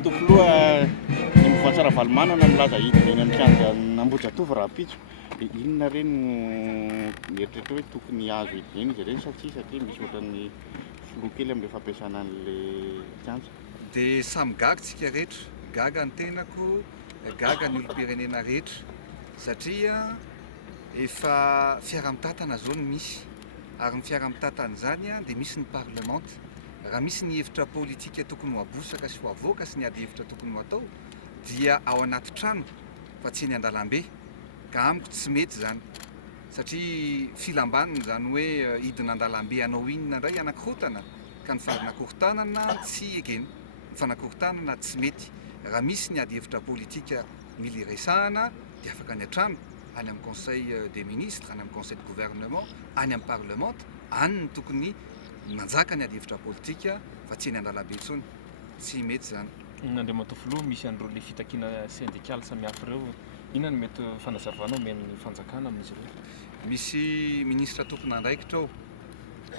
Matokoloha ny mivoantsara valomanana milaza hidina eny amin'ny kianja Nambohidratovo Rapitso. Inona reny mieritreritry hoe tokony azo hidina eny izy ireny satria misy ohatran'ny filoha kely amin'ilay fampiasana an'ilay kianja. Dia samy gaga tsika rehetra, gaga ny tenako, gaga ny olom-pirenena rehetra satria efa fiara-mitatana zao no misy, ary ny fiara-mitatana zany dia misy ny parlemanta. Raha misy ny hevitra politika tokony ho abosaka sy ho avoaka sy ny ady hevitra tokony ho atao dia ao anaty trano fa tsy eny an-dalambe, ka amiko tsy mety zany satria filambanana zany hoe hidina an-dalambe anao inona indray anakorotana ka ny fanakorontanana tsy egeny, ny fanakorontanana tsy mety. Raha misy ny ady hevitra politika mila iresahana dia afaka any an-trano, any amin'ny conseil des ministres, any amin'ny conseil de gouvernement, any amin'ny parlemanta, any ny tokony manjaka ny ady hevitra politika fa tsy eny an-dalambe intsony, tsy mety zany. Andriamatofilo, misy an'ireo le fitakiana syndikaly samihafa ireo, inona no mety fanazavana omen'ny fanjakana amin'izy ireo? Misy ministra tokony andraikitra ao,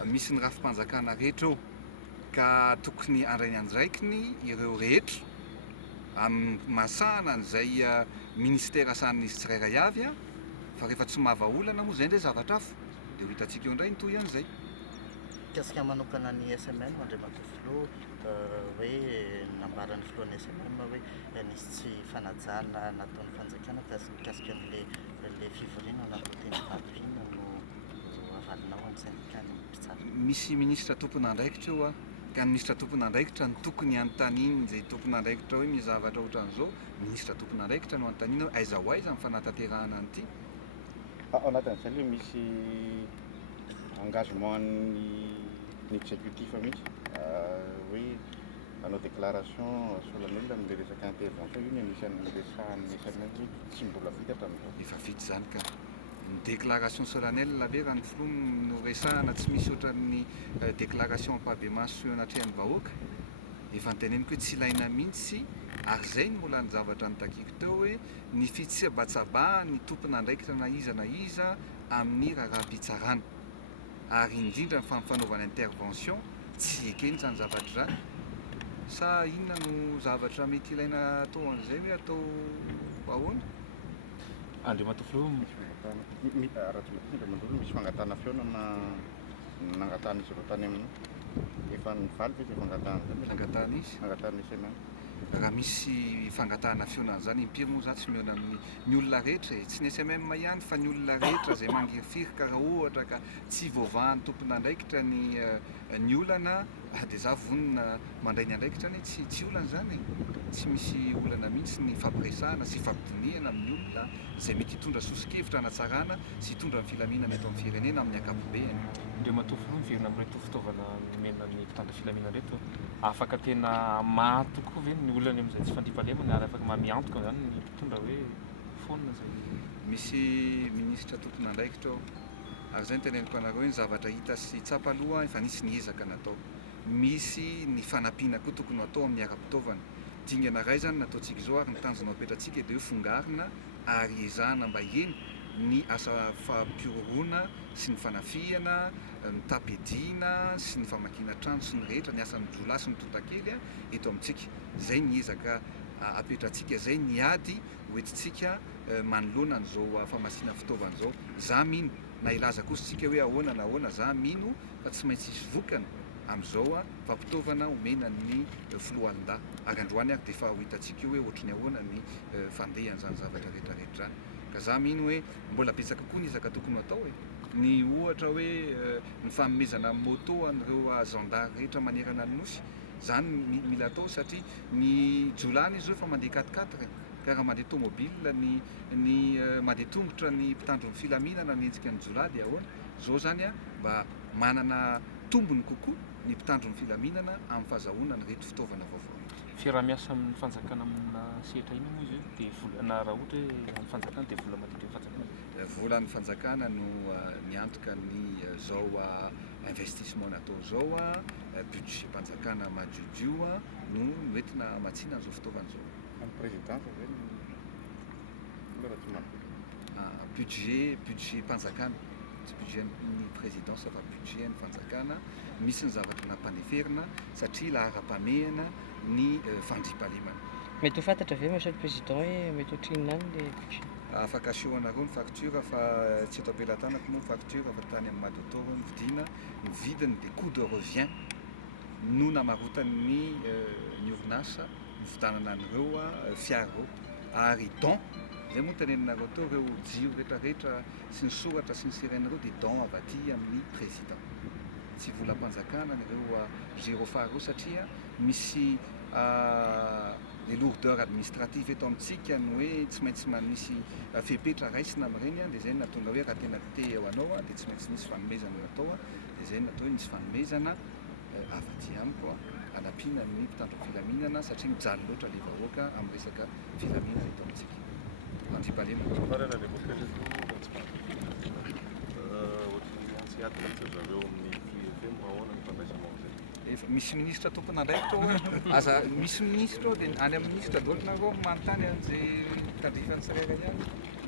misy ny rafim-panjakana rehetra ao, ka tokony andrainy andraikiny ireo rehetra amin'ny mahasahana an'izay ministera sahan'izy tsirairay avy fa rehefa tsy mahavaolana moa zay ndray zavatra hafa dia ho hitantsika eo indray ny toy an'izay. Kasika manokana ny SMM Andriamatofilo hoe nambaran'ny filohan'ny SMM hoe nisy tsy fanajana nataon'ny fanjakana kasika le fivoriana na teny valorina no avalinao amin'ny syndikany mpitsara. Misy ministra tokony andraikitra eo ka ny ministra tokony andraikitra ny tokony anontaniny izay tokony andraikitra hoe misy zavatra ohatran'izao, ministra tokony andraikitra no anontanina hoe aiza ho aiza amin'ny fanatanterahana an'ity. Ao anatin'izay ilay misy engagement ny exécutif mihitsy hoe manao déclaration solennelle amin'ilay resaka intervention, io ny anisan'ny resahan'ny SMM tsy mbola vita hatramin'izao. Efa vita zany ka ny déclaration solennelle ve raha ny filoha no resahana tsy misy ohatran'ny déclaration ampahabemaso anatrehan'ny vahoaka, efa niteneniko hoe tsy ilaina mihitsy, ary zay ny mbola ny zavatra nitakiako teo hoe ny fitsebatsabaha ny tompona andraikitra na iza amin'ny raharaham-pitsarana, ary indrindra ny fanaovana intervention tsy ekeny zany zavatra zany. Sa inona no zavatra mety ilaina atao an'izay hoe atao ahoana? Andriamatofilo, raha tsy mety mandolo misy fangatana feona nangatana izy ireo tany amin'ny efa nivaly ve fangatana fangatana izy? Fangatana SMM. Raha misy fangatahana feonan'izany impiry moa zany tsy miona amin'ny olona rehetra, tsy ny SMM ihany fa ny olona rehetra izay mangirifirika raha ohatra ka tsy voavahan'ny tompona andraikitra ny olana dia za vonona mandray ny andraikitra ny tsy olana zany, tsy misy olana mihitsy ny fampiresahana sy fampidinihana amin'ny olona izay mety hitondra sosikevitra hanatsarana sy hitondra ny filaminana eto amin'ny firenena amin'ny ankapobeny. Andriamatofilo, miverina amin'ireto fitaovana nomena ny mpitandro filaminana reto, afaka tena tokoa ve ny olana amin'izay tsy fandriampahalemana ary afaka mamiantoka zany ny mpitondra hoe foana zay? Misy ministra tokony andraikitra ao, ary zay ny teneniko anareo ny zavatra hita sy tsapaloha efa nisy ny ezaka natao. Misy ny fanampiana koa tokony atao amin'ny ara-pitaovana. Dingana iray zany nataontsika izao ary ny tanjona apetratsika dia hoe fongarina ary ezahana mba eny ny asa fampiroroana sy ny fanafihana, ny tapediana sy ny famakiana trano sy ny rehetra, ny asan'ny jola sy ny totakely eto amintsika. Zay ny ezaka apetratsika, zay ny ady hoentintsika manoloana an'izao famasina fitaovana izao. Za mino na ilaza kosa tsika hoe ahoana na ahoana, za mino fa tsy maintsy hisy vokana amin'izao fampitaovana omena ny filoha-alindà, ary androany ary dia efa ho hitantsika hoe ohatran'ny ahoana ny fandehan'izany zavatra rehetrarehetra zany. Ka za mino hoe mbola betsaka koa ny ezaka tokony atao ny ohatra hoe ny fanomezana amin'ny moto an'ireo zandary rehetra manerana ny nosy, zany mila atao satria ny jolany izy fa mandeha 4x4 ka raha mandeha tômôbila ny mandeha tongotra ny mpitandro ny filaminana ny enzika ny jola dia ahoana zao zany mba manana tombony kokoa ny mpitandro ny filaminana amin'ny fahazahoana ny reto fitaovana vaovao. Fiaraha-miasa amin'ny fanjakana amina sehatra iny moa izy dia vola na raha ohatra hoe amin'ny fanjakana dia vola madidi ny fanjakana? Volan'ny fanjakana no miantoka ny zao investissement natao zao budget mpanjakana madiodio no entina matsina an'izao fitaovana zao. Amin'ny présidence zay raha tsy marina. Budget mpanjakana, tsy budget ny présidence fa budget ny fanjakana. Misy ny zavatra nampandeferina satria lahara-pamehana ny fandriampahalemana. Mety ho fantatra avy eo monsieur le président hoe mety ohatrinona any le budget. Afaka asehoanareo ny facture fa tsy eto am-pelantanako moa facture fa tany amin'ny Madotoro ny vidina, ny vidiny dia coût de revient no namarotan'ny ny orinasa nividanana an'ireo fiara ireo ary don izay moa teneninareo teo ireo jiro rehetrarehetra sy ny soratra sy ny sirenareo dia don avy aty amin'ny président. Tsy vola mpanjakana ireo gyrophare ireo satria misy les lourdeurs administratives eto amintsika ny hoe tsy maintsy misy fepetra raisina amin'ireny dia izay natonga hoe raha tena te eo anao dia tsy maintsy nisy fanomezana natao dia izay natao hoe nisy fanomezana avy aty amiko hanampiana ny mpitandro filaminana satria mijaly loatra ilay vahoaka amin'ny resaka filaminana eto amintsika. Andriampahalemana. Misy ministra tompon'andraikitra aza misy ministra dia any amin'ny ministra loatra nareo manontany an'izay tandrifany tsirairay ihany.